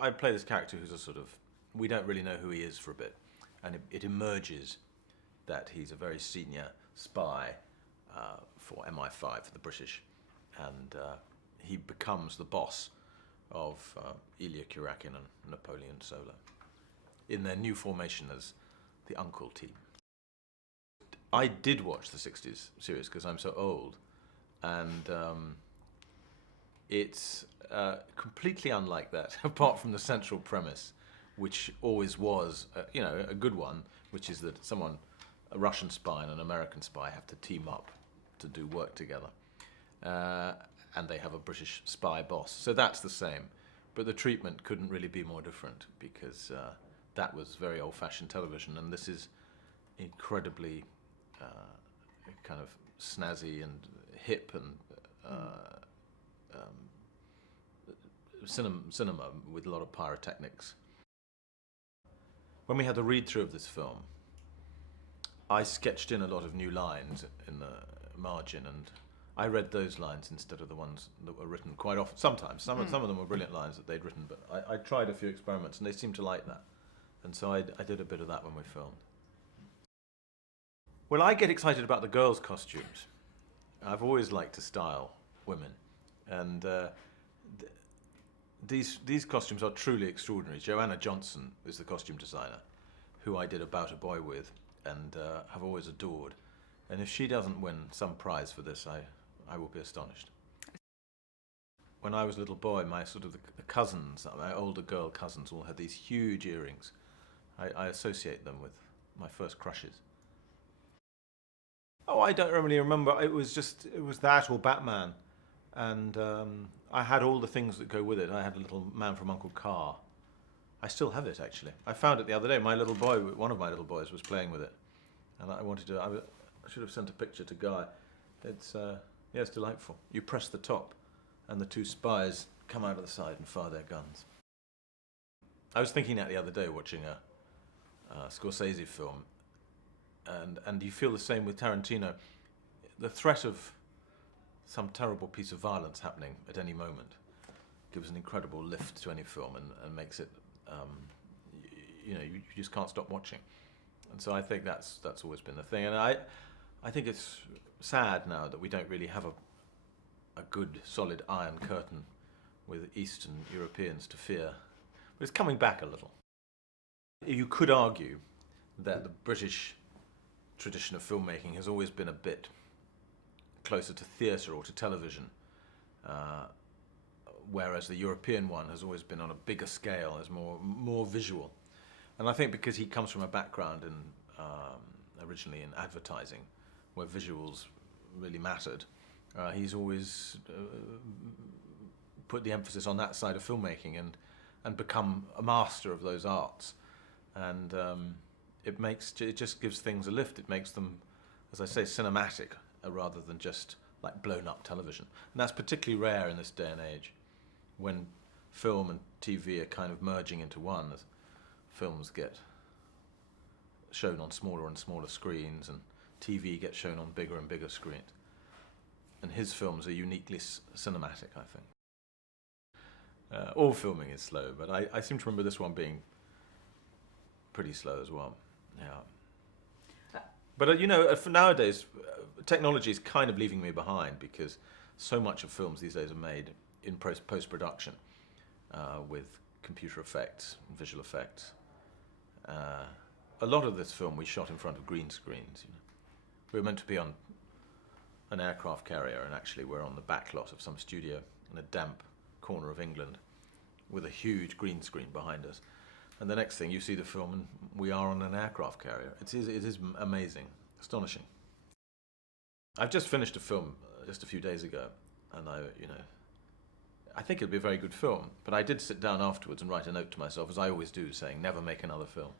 I play this character who's a sort of, we don't really know who he is for a bit, and it emerges that he's a very senior spy for MI5, for the British, and he becomes the boss of Ilya Kuryakin and Napoleon Solo in their new formation as the U.N.C.L.E. team. I did watch the 60s series because I'm so old, and it's completely unlike that, apart from the central premise, which always was, a good one, which is that a Russian spy and an American spy have to team up to do work together. And they have a British spy boss. So that's the same. But the treatment couldn't really be more different because that was very old-fashioned television, and this is incredibly kind of snazzy and hip and cinema with a lot of pyrotechnics. When we had the read-through of this film, I sketched in a lot of new lines in the margin, and I read those lines instead of the ones that were written quite often. Sometimes, some of them were brilliant lines that they'd written, but I tried a few experiments and they seemed to like that. And so I did a bit of that when we filmed. Well, I get excited about the girls' costumes. I've always liked to style women. And these costumes are truly extraordinary. Joanna Johnson is the costume designer, who I did About a Boy with and have always adored. And if she doesn't win some prize for this, I will be astonished. When I was a little boy, my the cousins, my older girl cousins, all had these huge earrings. I associate them with my first crushes. Oh, I don't really remember. It was that or Batman. And I had all the things that go with it. I had a little Man from Uncle Car. I still have it, actually. I found it the other day. My little boy, one of my little boys, was playing with it. And I should have sent a picture to Guy. It's delightful. You press the top, and the two spies come out of the side and fire their guns. I was thinking that the other day, watching a Scorsese film, and you feel the same with Tarantino. The threat of some terrible piece of violence happening at any moment gives an incredible lift to any film and makes it, you just can't stop watching. And so I think that's always been the thing. And I think it's sad now that we don't really have a good, solid Iron Curtain with Eastern Europeans to fear. But it's coming back a little. You could argue that the British tradition of filmmaking has always been a bit closer to theatre or to television, whereas the European one has always been on a bigger scale, is more visual. And I think because he comes from a background originally in advertising, where visuals really mattered, he's always put the emphasis on that side of filmmaking and become a master of those arts. And it just gives things a lift. It makes them, as I say, cinematic rather than just like blown up television. And that's particularly rare in this day and age, when film and TV are kind of merging into one, as films get shown on smaller and smaller screens and TV gets shown on bigger and bigger screens. And his films are uniquely cinematic, I think. All filming is slow, but I seem to remember this one being pretty slow as well. Yeah. But for nowadays, technology is kind of leaving me behind because so much of films these days are made in post-production with computer effects, visual effects. A lot of this film we shot in front of green screens. We were meant to be on an aircraft carrier, and actually we're on the back lot of some studio in a damp corner of England with a huge green screen behind us. And the next thing, you see the film and we are on an aircraft carrier. It is amazing, astonishing. I've just finished a film just a few days ago, and I think it'll be a very good film, but I did sit down afterwards and write a note to myself, as I always do, saying never make another film.